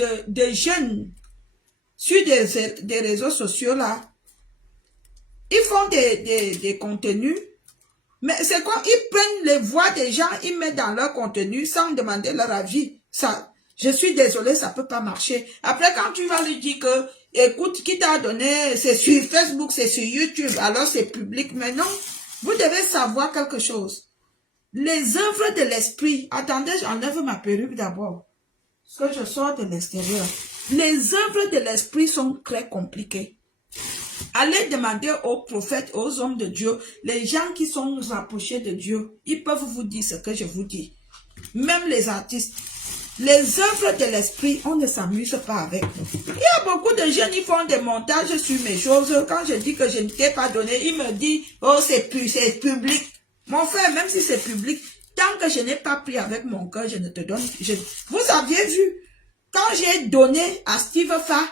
de jeunes sur des réseaux sociaux là, ils font des contenus, mais c'est comme ils prennent les voix des gens, ils mettent dans leur contenu sans demander leur avis. Ça, je suis désolée, ça peut pas marcher. Après, quand tu vas lui dire que, écoute, qui t'a donné, c'est sur Facebook, c'est sur YouTube, alors c'est public. Mais non, vous devez savoir quelque chose. Les œuvres de l'esprit, attendez, j'enlève ma perruque d'abord, parce que je sors de l'extérieur. Les œuvres de l'esprit sont très compliquées. Allez demander aux prophètes, aux hommes de Dieu, les gens qui sont rapprochés de Dieu, ils peuvent vous dire ce que je vous dis. Même les artistes. Les œuvres de l'esprit, on ne s'amuse pas avec. Il y a beaucoup de jeunes, ils font des montages sur mes choses. Quand je dis que je ne t'ai pas donné, ils me disent, oh c'est public. Mon frère, même si c'est public, tant que je n'ai pas pris avec mon cœur, je ne te donne. Vous aviez vu, quand j'ai donné à Steve Fa,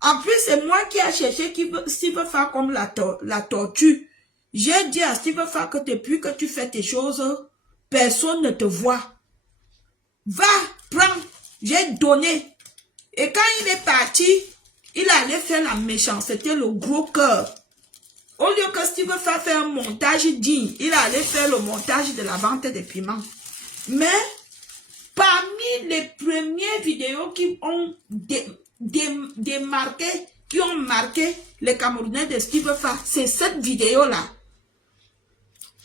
en plus c'est moi qui ai cherché Steve Fa comme la tortue. J'ai dit à Steve Fa que depuis que tu fais tes choses, personne ne te voit. Va, prends, j'ai donné. Et quand il est parti, il allait faire la méchanceté, le gros cœur. Au lieu que Steve Fa fait un montage digne, il allait faire le montage de la vente des piments. Mais, parmi les premières vidéos qui ont démarqué, qui ont marqué les Camerounais de Steve Fa, c'est cette vidéo-là.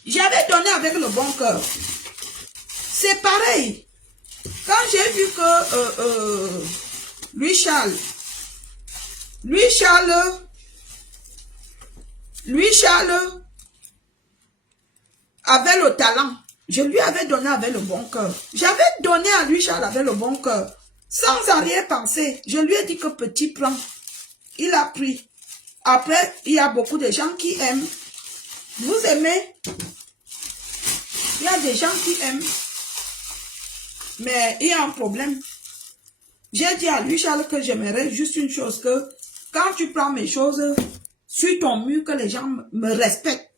J'avais donné avec le bon cœur. C'est pareil. Quand j'ai vu que Louis Charles avait le talent, je lui avais donné avec le bon cœur. J'avais donné à Louis Charles avec le bon cœur, sans arrière-pensée. Je lui ai dit que petit plan, il a pris. Après, il y a beaucoup de gens qui aiment. Vous aimez? Il y a des gens qui aiment. Mais il y a un problème. J'ai dit à lui, Charles, que j'aimerais juste une chose, que quand tu prends mes choses, sur ton mur, que les gens me respectent.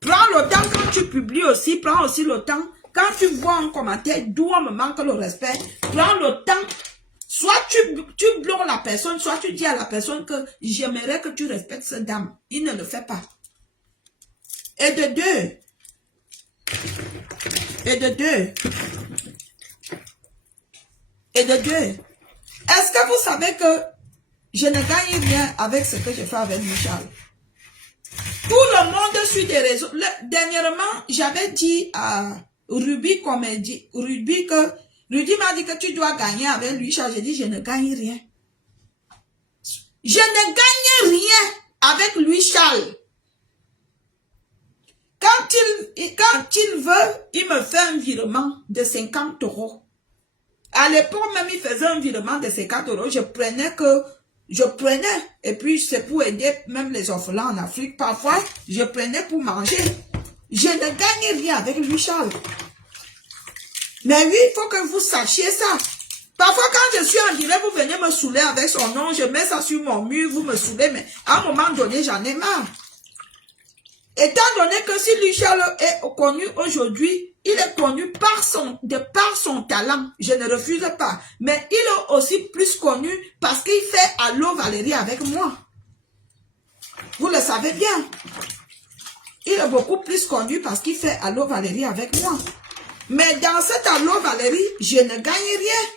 Prends le temps quand tu publies aussi, prends aussi le temps. Quand tu vois un commentaire d'où on me manque le respect, prends le temps. Soit tu bloques la personne, soit tu dis à la personne que j'aimerais que tu respectes cette dame. Il ne le fait pas. Et de deux, est-ce que vous savez que je ne gagne rien avec ce que je fais avec Michel? Tout le monde suit des réseaux. Dernièrement, j'avais dit à Ruby que Rudy m'a dit que tu dois gagner avec lui. J'ai dit, je ne gagne rien. Je ne gagne rien avec lui, Charles. Quand il veut, il me fait un virement de 50 €. À l'époque même, il faisait un virement de 50 €. Je prenais, et puis c'est pour aider même les orphelins en Afrique. Parfois, je prenais pour manger. Je ne gagne rien avec lui, Charles. Mais oui, il faut que vous sachiez ça. Parfois, quand je suis en direct, vous venez me saouler avec son nom, je mets ça sur mon mur, vous me saoulez, mais à un moment donné, j'en ai marre. Étant donné que si lui, Charles, est connu aujourd'hui, il est connu de par son talent. Je ne refuse pas. Mais il est aussi plus connu parce qu'il fait Allô Valérie avec moi. Vous le savez bien. Il est beaucoup plus connu parce qu'il fait Allô Valérie avec moi. Mais dans cet Allô Valérie, je ne gagne rien.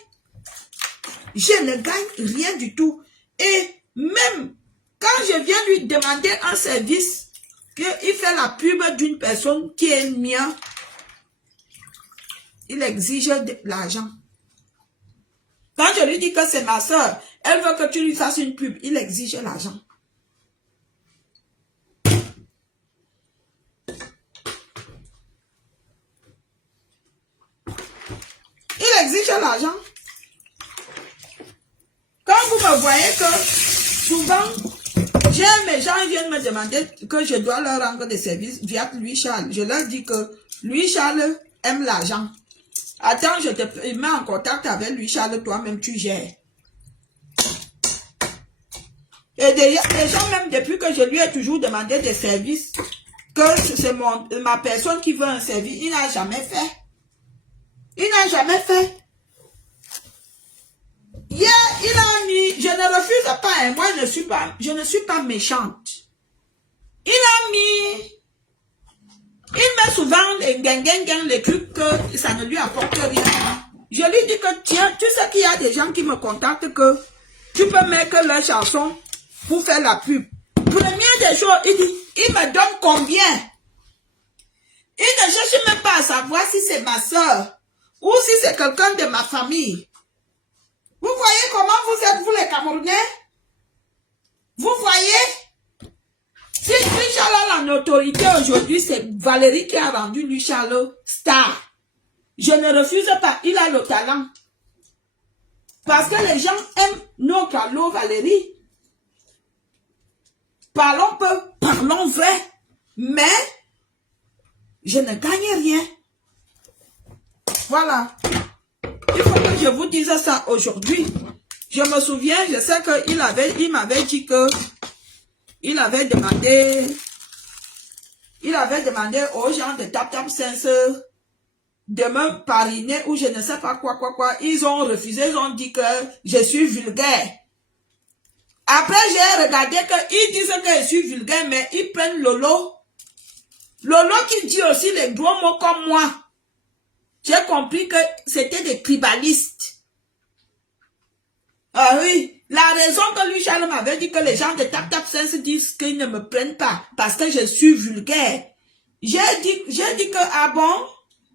Je ne gagne rien du tout. Et même quand je viens lui demander un service, qu'il fait la pub d'une personne qui est mienne, il exige de l'argent. Quand je lui dis que c'est ma soeur, elle veut que tu lui fasses une pub, il exige l'argent. Il exige l'argent. Quand vous me voyez que souvent, mes gens viennent me demander que je dois leur rendre des services via Louis Charles. Je leur dis que Louis Charles aime l'argent. Attends, je te mets en contact avec Louis Charles, toi-même tu gères. Et des gens, même depuis que je lui ai toujours demandé des services, que c'est ma personne qui veut un service, il n'a jamais fait. Il n'a jamais fait. et moi, je ne suis pas méchante. Il met souvent les trucs que ça ne lui apporte rien. Je lui dis que tiens, tu sais qu'il y a des gens qui me contactent que tu peux mettre leur chanson pour faire la pub. Première des choses, il dit, il me donne combien? Il ne cherche même pas à savoir si c'est ma soeur ou si c'est quelqu'un de ma famille. Vous voyez comment vous êtes, vous les Camerounais? Vous voyez? Si Louis Charles a l'autorité aujourd'hui, c'est Valérie qui a rendu Louis Charles star. Je ne refuse pas, il a le talent. Parce que les gens aiment notre allo Valérie. Parlons peu, parlons vrai. Mais, je ne gagne rien. Voilà. Il faut que je vous dise ça aujourd'hui. Je me souviens, je sais qu'il m'avait dit que il avait demandé aux gens de Tap Tap Sense de me parrainer ou je ne sais pas quoi. Ils ont refusé, ils ont dit que je suis vulgaire. Après, j'ai regardé qu'ils disent que je suis vulgaire, mais ils prennent Lolo. Lolo qui dit aussi les gros mots comme moi. J'ai compris que c'était des tribalistes. Ah oui, la raison que lui, Charles m'avait dit que les gens de Tap Tap Sense disent qu'ils ne me prennent pas parce que je suis vulgaire. J'ai dit que, ah bon,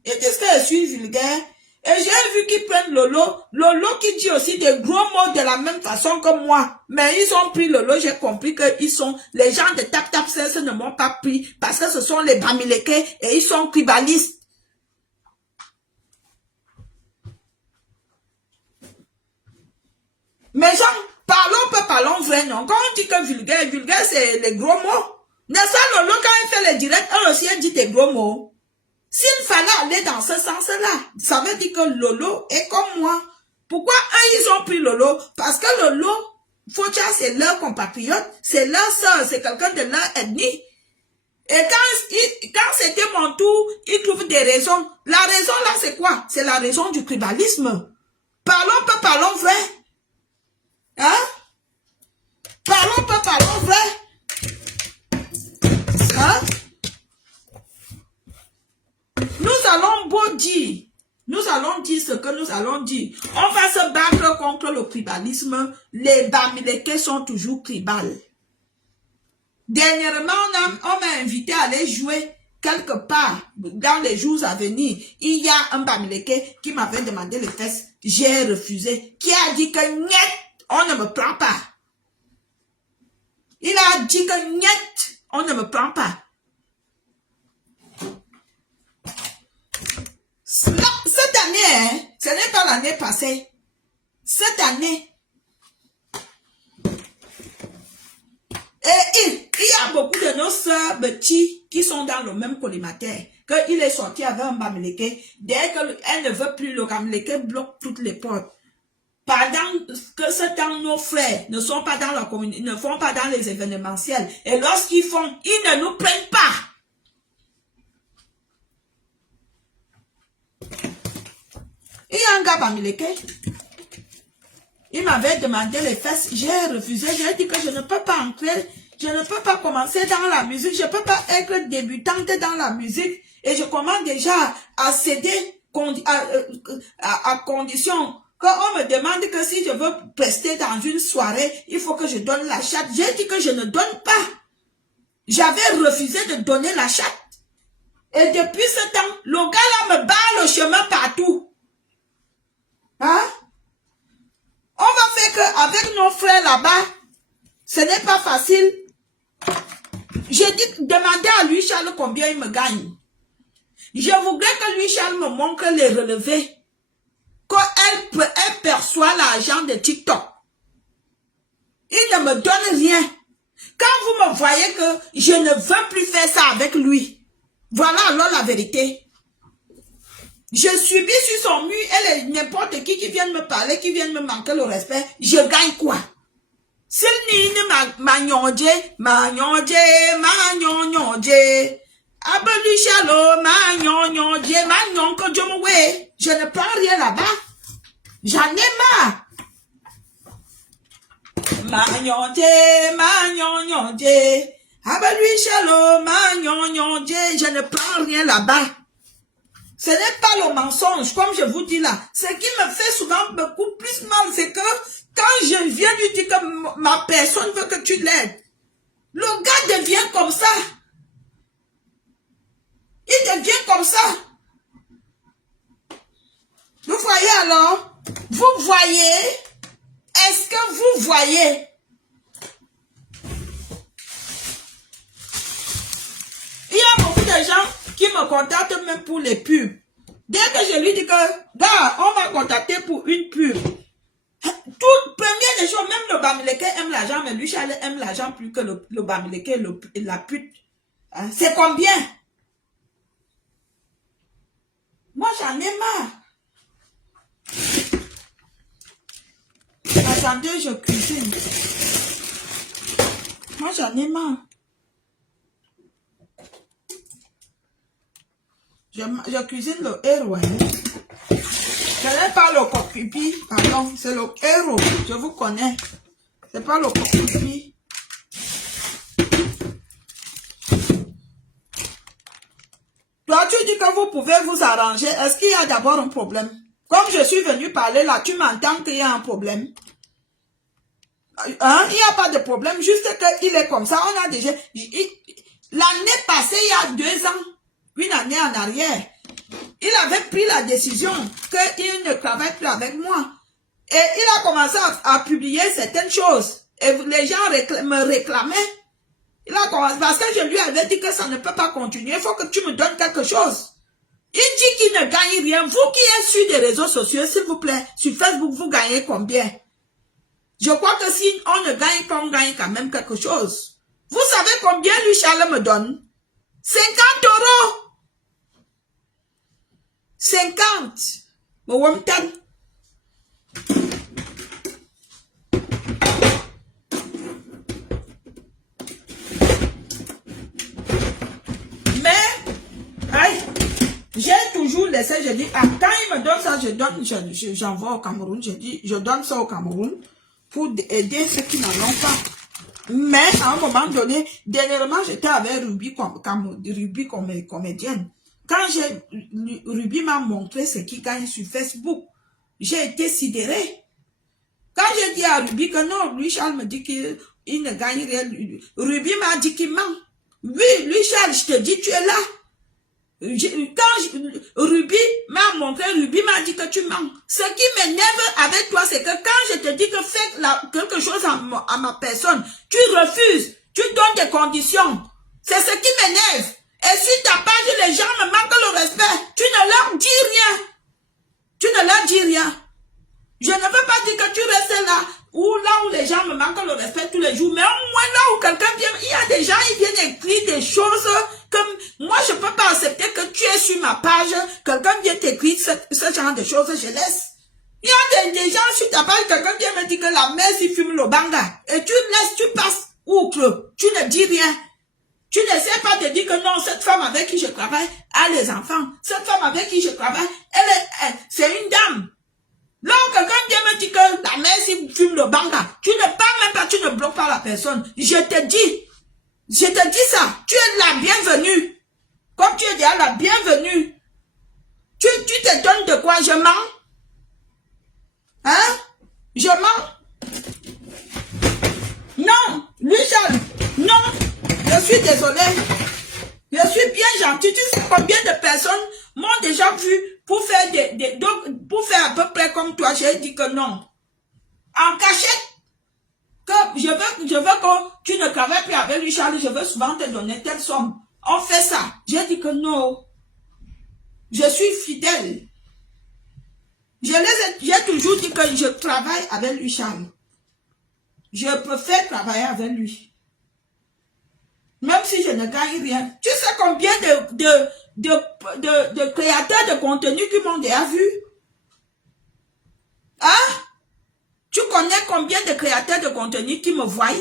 et qu'est-ce que je suis vulgaire? Et j'ai vu qu'ils prennent Lolo. Lolo qui dit aussi des gros mots de la même façon que moi. Mais ils ont pris Lolo, j'ai compris que les gens de Tap Tap Sense ne m'ont pas pris parce que ce sont les Bamileke et ils sont tribalistes. Mais gens, parlons vrai, non? Quand on dit que vulgaire, c'est les gros mots. N'est-ce pas, Lolo, quand il fait les directs, eux aussi, il dit des gros mots. S'il fallait aller dans ce sens-là, ça veut dire que Lolo est comme moi. Pourquoi eux, ils ont pris Lolo? Parce que Lolo, Focha, c'est leur compatriote, c'est leur soeur, c'est quelqu'un de leur ethnie. Et quand c'était mon tour, ils trouvent des raisons. La raison là, c'est quoi? C'est la raison du tribalisme. Parlons vrai. Hein? Parlons vrai. Hein? Nous allons beau dire. Nous allons dire ce que nous allons dire. On va se battre contre le tribalisme. Les Bamileke sont toujours tribales. Dernièrement, on m'a invité à aller jouer quelque part dans les jours à venir. Il y a un Bamileke qui m'avait demandé les fesses. J'ai refusé. Qui a dit que niet, on ne me prend pas. Il a dit que niet, on ne me prend pas. Cette année, hein, ce n'est pas l'année passée. Cette année. Et il y a beaucoup de nos sœurs petits qui sont dans le même collimateur. Qu'il est sorti avec un Bamileke. Dès qu'elle ne veut plus, le Bamileke bloque toutes les portes. Pendant que ce temps, nos frères ne sont pas dans la communauté, ne font pas dans les événementiels. Et lorsqu'ils font, ils ne nous prennent pas. Il y a un gars Bamileke. Il m'avait demandé les fesses. J'ai refusé. J'ai dit que je ne peux pas entrer. Je ne peux pas commencer dans la musique. Je ne peux pas être débutante dans la musique. Et je commence déjà à céder à condition qu'on me demande que si je veux rester dans une soirée, il faut que je donne la chatte. J'ai dit que je ne donne pas. J'avais refusé de donner la chatte. Et depuis ce temps, le gars là me barre le chemin partout. Hein? On va faire qu'avec nos frères là-bas, ce n'est pas facile. J'ai dit, demandez à lui, Charles, combien il me gagne. Je voudrais que lui, Charles, me montre les relevés. Qu'elle perçoit l'argent de TikTok. Il ne me donne rien. Quand vous me voyez que je ne veux plus faire ça avec lui, voilà alors la vérité. Je subis sur son mur et n'importe qui vienne me parler, qui vienne me manquer le respect, je gagne quoi? S'il n'y ma nyonje, abeli chalo, ma nyonje, ma nyonko jomowe, je ne prends rien là-bas. J'en ai marre. Ah ben lui, Charles, je ne prends rien là-bas. Ce n'est pas le mensonge, comme je vous dis là. Ce qui me fait souvent beaucoup plus mal, c'est que quand je viens lui dire que ma personne veut que tu l'aides, le gars devient comme ça. Il devient comme ça. Vous voyez alors? Vous voyez? Est-ce que vous voyez? Il y a beaucoup de gens qui me contactent même pour les pubs. Dès que je lui dis que, gars, on va contacter pour une pub. Première des choses, même le Bamileke aime l'argent, mais lui, Charles aime l'argent plus que le Bamileke et la pute. Hein? C'est combien? Moi, j'en ai marre. Attendez, je cuisine. Moi, j'en ai marre. Je cuisine le héros. Hein. Ce n'est pas le coq-pipi, pardon, c'est le héros. Je vous connais. C'est pas le coq-pipi. Toi, tu dis que vous pouvez vous arranger. Est-ce qu'il y a d'abord un problème? Comme je suis venu parler là, tu m'entends qu'il y a un problème. Hein? Il n'y a pas de problème, juste qu'il est comme ça. On a déjà... L'année passée, il y a 2 ans, une année en arrière, il avait pris la décision qu'il ne travaille plus avec moi. Et il a commencé à publier certaines choses. Et les gens me réclamaient. Il a commencé, parce que je lui avais dit que ça ne peut pas continuer. Il faut que tu me donnes quelque chose. Il dit qu'il ne gagne rien. Vous qui êtes sur des réseaux sociaux, s'il vous plaît, sur Facebook, vous gagnez combien? Je crois que si on ne gagne pas, on gagne quand même quelque chose. Vous savez combien lui, Charles, me donne? 50 €. 50. Mais, j'ai toujours laissé, je dis, quand il me donne ça, j'envoie au Cameroun, je donne ça au Cameroun pour aider ceux qui n'en ont pas. Mais, à un moment donné, dernièrement, j'étais avec Ruby comme comédienne. Quand Ruby m'a montré ce qu'il gagne sur Facebook, j'ai été sidérée. Quand j'ai dit à Ruby que non, lui, Charles me dit qu'il ne gagne rien, Ruby m'a dit qu'il ment. Oui, lui, Charles, je te dis, tu es là. Quand Ruby m'a montré, Ruby m'a dit que tu mens. Ce qui m'énerve avec toi, c'est que quand je te dis que fais quelque chose à ma personne, tu refuses, tu donnes des conditions. C'est ce qui m'énerve. Et sur ta page, les gens me manquent le respect. Tu ne leur dis rien. Tu ne leur dis rien. Je ne veux pas dire que tu restes là où les gens me manquent le respect tous les jours. Mais au moins là où quelqu'un vient, il y a des gens, ils viennent écrire des choses comme... Moi, je ne peux pas accepter que tu es sur ma page, quelqu'un vient t'écrire ce genre de choses, je laisse. Il y a des gens sur ta page, quelqu'un vient me dire que la mère s'y fume le banga. Et tu laisses, tu passes outre. Tu ne dis rien. Tu n'essaies pas de dire que non, cette femme avec qui je travaille a les enfants. Cette femme avec qui je travaille, c'est une dame. Là où quelqu'un vient me dire que la mère s'y fume le banga, tu ne parles même pas, tu ne bloques pas la personne. Je te dis ça, tu es la bienvenue. Comme tu es déjà la bienvenue. Tu te donnes de quoi? Je mens? Hein? Je mens? Non, lui, Charles, non, je suis désolée. Je suis bien gentil. Tu sais combien de personnes m'ont déjà vu pour faire pour faire à peu près comme toi. J'ai dit que non. En cachette, que je veux que tu ne travailles plus avec lui, Charles. Je veux souvent te donner telle somme. On fait ça. J'ai dit que non. Je suis fidèle. J'ai toujours dit que je travaille avec lui, Charles. Je préfère travailler avec lui. Même si je ne gagne rien. Tu sais combien de créateurs de contenu qui m'ont déjà vu? Hein? Tu connais combien de créateurs de contenu qui me voient?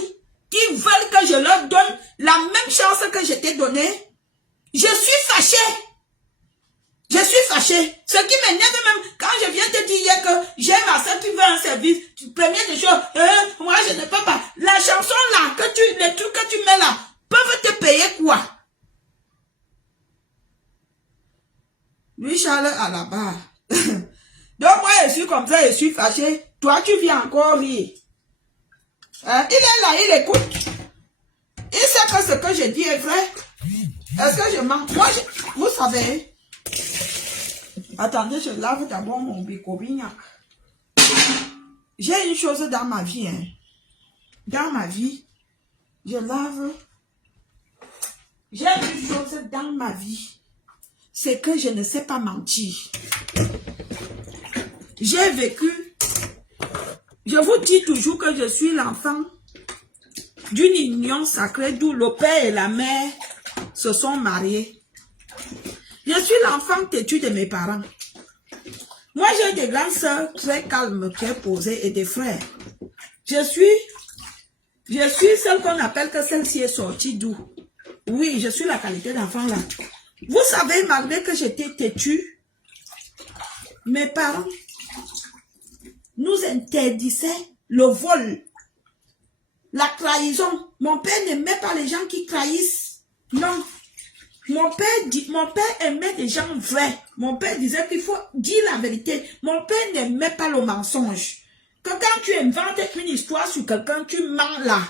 Qui veulent que je leur donne la même chance que je t'ai donnée? Je suis fâchée. Je suis fâchée. Ce qui m'énerve même, quand je viens te dire hier que j'ai ma soeur qui veut un service, première des choses, moi je ne peux pas. comme ça, je suis fâché. Toi, tu viens encore rire. Hein? Il est là, il écoute. Il sait que ce que je dis est vrai. Est-ce que je mens? Moi, vous savez. Attendez, je lave d'abord mon bicobignac. J'ai une chose dans ma vie. Hein. Dans ma vie, je lave. J'ai une chose dans ma vie. C'est que je ne sais pas mentir. J'ai vécu. Je vous dis toujours que je suis l'enfant d'une union sacrée d'où le père et la mère se sont mariés. Je suis l'enfant têtu de mes parents. Moi, j'ai des grandes sœurs très calmes, très posées et des frères. Je suis celle qu'on appelle que celle-ci est sortie d'où. Oui, je suis la qualité d'enfant là. Vous savez, malgré que j'étais têtu, mes parents nous interdisaient le vol, la trahison. Mon père n'aimait pas les gens qui trahissent. Non. Mon père aimait des gens vrais. Mon père disait qu'il faut dire la vérité. Mon père n'aimait pas le mensonge. Que quand tu inventes une histoire sur quelqu'un, tu mens là.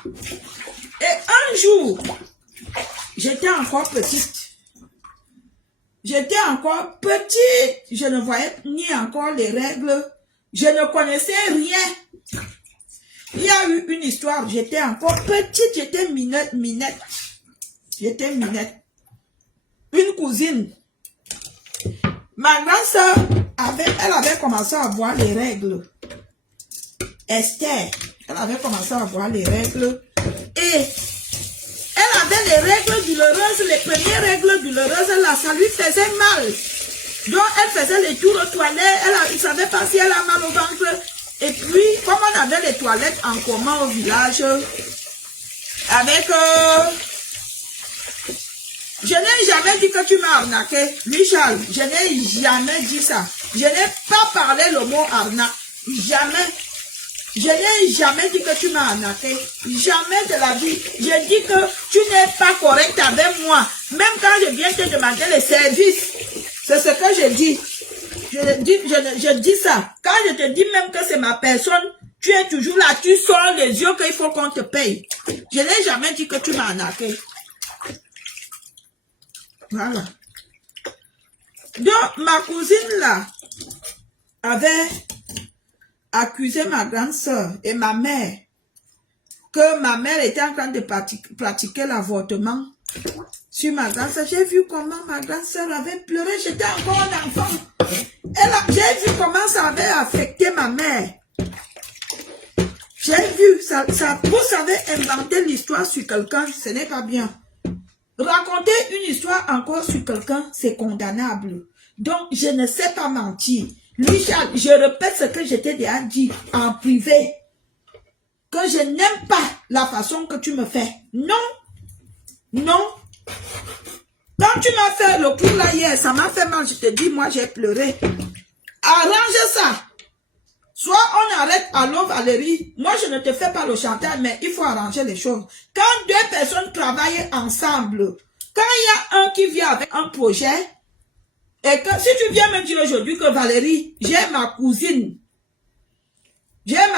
Et un jour, j'étais encore petite. J'étais encore petite. Je ne voyais ni encore les règles. Je ne connaissais rien. Il y a eu une histoire. J'étais encore petite. J'étais minette. J'étais minette. Une cousine. Ma grande soeur, elle avait commencé à voir les règles. Esther, elle avait commencé à voir les règles. Et elle avait les règles douloureuses, les premières règles douloureuses, là, ça lui faisait mal. Donc, elle faisait les tours aux toilettes, elle ne savait pas si elle a mal au ventre. Et puis, comme on avait les toilettes en commun au village, avec... je n'ai jamais dit que tu m'as arnaqué. Lui, Charles, je n'ai jamais dit ça. Je n'ai pas parlé le mot arnaque. Jamais. Je n'ai jamais dit que tu m'as arnaqué. Jamais de la vie. Je dis que tu n'es pas correct avec moi. Même quand je viens te demander les services. C'est ce que je dis. Je dis ça. Quand je te dis même que c'est ma personne, tu es toujours là. Tu sors les yeux qu'il faut qu'on te paye. Je n'ai jamais dit que tu m'as arnaqué. Voilà. Donc, ma cousine là avait accusé ma grande soeur et ma mère que ma mère était en train de pratiquer l'avortement sur ma grande soeur. J'ai vu comment ma grande soeur avait pleuré. J'étais encore un enfant. J'ai vu comment ça avait affecté ma mère. J'ai vu, ça, vous savez, inventer l'histoire sur quelqu'un, ce n'est pas bien. Raconter une histoire encore sur quelqu'un, c'est condamnable. Donc, je ne sais pas mentir. Lui, Charles, je répète ce que je t'ai déjà dit en privé. Que je n'aime pas la façon que tu me fais. Non. Non. Quand tu m'as fait le coup là hier, ça m'a fait mal. Je te dis, moi, j'ai pleuré. Arrange ça. Soit on arrête, allô Valérie, moi je ne te fais pas le chantage, mais il faut arranger les choses. Quand deux personnes travaillent ensemble, quand il y a un qui vient avec un projet, et que si tu viens me dire aujourd'hui que Valérie, j'ai ma cousine, et elle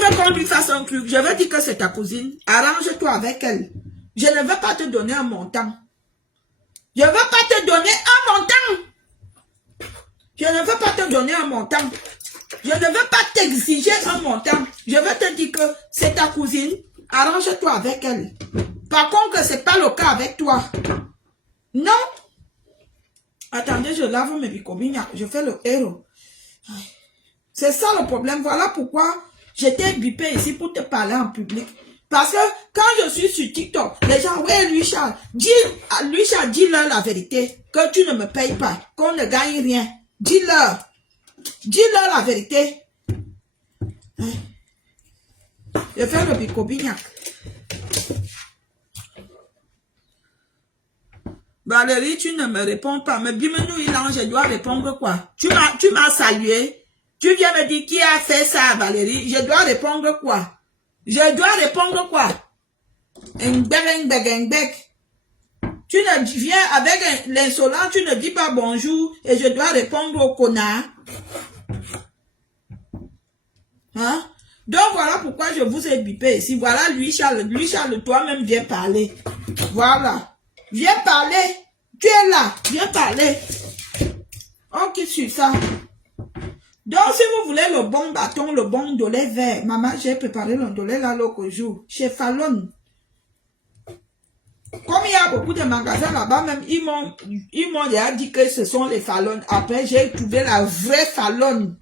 veut qu'on lui fasse un truc, je veux dire que c'est ta cousine, arrange-toi avec elle. Je ne veux pas te donner un montant. Je ne veux pas te donner un montant. Je ne veux pas te donner un montant. Je ne veux pas t'exiger un montant. Je veux te dire que c'est ta cousine. Arrange-toi avec elle. Par contre, ce n'est pas le cas avec toi. Non. Attendez, je lave mes bicobignacs. Je fais le héros. C'est ça le problème. Voilà pourquoi j'étais bipé ici pour te parler en public. Parce que quand je suis sur TikTok, les gens, ouais, Louis Charles, dis-leur la vérité. Que tu ne me payes pas. Qu'on ne gagne rien. Dis-leur la vérité. Je fais le bicobignac. Valérie, tu ne me réponds pas. Mais Bimenou, je dois répondre quoi? Tu m'as salué. Tu viens me dire qui a fait ça, Valérie. Je dois répondre quoi? Tu ne viens avec l'insolence, tu ne dis pas bonjour et je dois répondre au connard. Hein? Donc voilà pourquoi je vous ai bipé ici. Voilà lui Charles, toi-même viens parler. Voilà. Viens parler. Tu es là. Viens parler. On quitte sur ça. Donc si vous voulez le bon bâton, le bon dolé vert. Maman, j'ai préparé le dolé là l'autre jour. Chez Fallon. Comme il y a beaucoup de magasins là-bas, même ils m'ont déjà dit que ce sont les Fallon. Après, j'ai trouvé la vraie Fallon.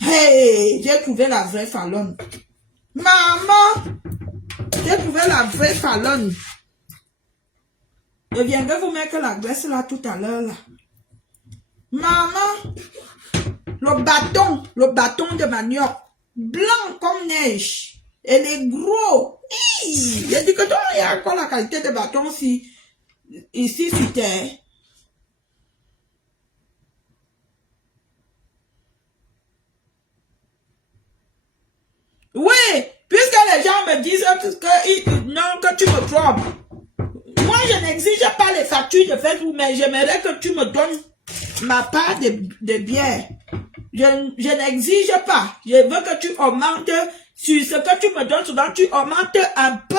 Hey, j'ai trouvé la vraie Fallon. Maman, j'ai trouvé la vraie Fallon. Je viendrai vous mettre la graisse là tout à l'heure là. Maman, le bâton de manioc, blanc comme neige. Et les gros. J'ai dit que toi, il y a encore la qualité de bâton ici sur terre. Oui, puisque les gens me disent que tu me trompes. Moi, je n'exige pas les factures de Facebook, mais j'aimerais que tu me donnes ma part de bière. Je n'exige pas. Je veux que tu augmentes sur ce que tu me donnes souvent, tu augmentes un peu.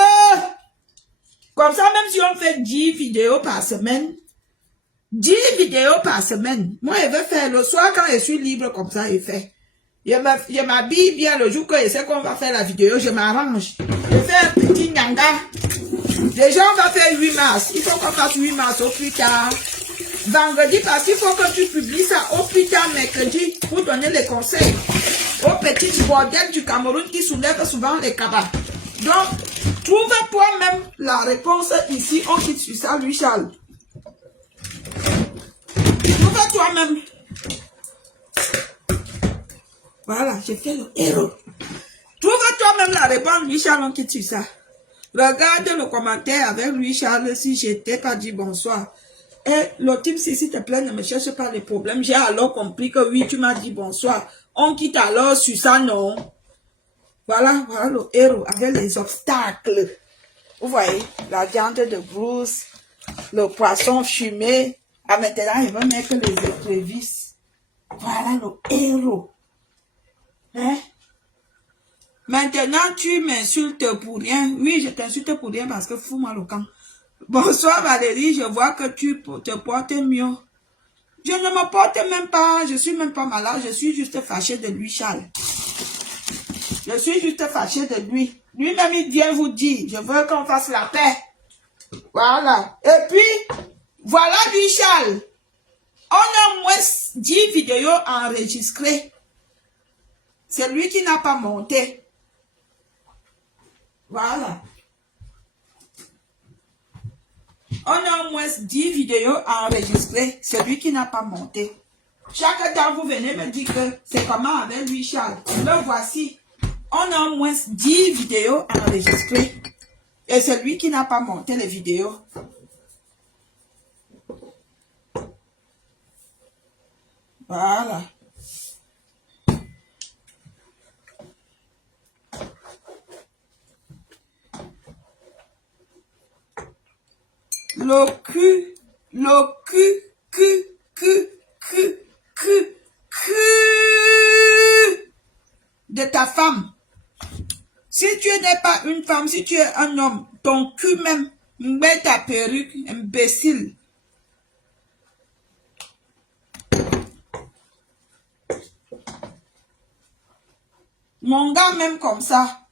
Comme ça, même si on fait 10 vidéos par semaine, 10 vidéos par semaine, moi, je veux faire le soir quand je suis libre comme ça, je fais. Je m'habille bien le jour que je sais qu'on va faire la vidéo, je m'arrange. Je fais un petit nyanga. Déjà, on va faire 8 mars. Il faut qu'on fasse 8 mars au plus tard. Vendredi, parce qu'il faut que tu publies ça au plus tard mercredi pour donner les conseils aux petits bordels du Cameroun qui soulèvent souvent les cabas. Donc, trouve toi-même la réponse ici. On quitte sur ça, lui, Charles. Trouve toi-même. Voilà, j'ai fait le héros. Trouve toi-même la réponse, lui, Charles, on quitte sur ça. Regarde le commentaire avec lui, Charles, si je t'ai pas dit bonsoir. Et le type, s'il te plaît, ne me cherche pas les problèmes. J'ai alors compris que oui, tu m'as dit bonsoir. On quitte alors sur ça, non. Voilà le héros avec les obstacles. Vous voyez, la viande de brousse, le poisson fumé. Ah, maintenant, il va mettre les écrevisses. Voilà le héros. Hein? Maintenant, tu m'insultes pour rien. Oui, je t'insulte pour rien parce que fous-moi le camp. Bonsoir Valérie, je vois que tu te portes mieux. Je ne me porte même pas, je suis même pas malade, je suis juste fâchée de lui, Charles. Je suis juste fâchée de lui. Lui-même, il vient vous dire, je veux qu'on fasse la paix. Voilà. Et puis, voilà lui, Charles. On a moins 10 vidéos enregistrées. C'est lui qui n'a pas monté. Voilà. On a au moins 10 vidéos enregistrées. Celui qui n'a pas monté. Chaque temps, vous venez me dire que c'est comment avec lui, Charles. Le voici. On a au moins 10 vidéos enregistrées. Et celui qui n'a pas monté les vidéos. Voilà. Le cul de ta femme. Si tu n'es pas une femme, si tu es un homme, ton cul même, mets ta perruque, imbécile. Mon gars même comme ça.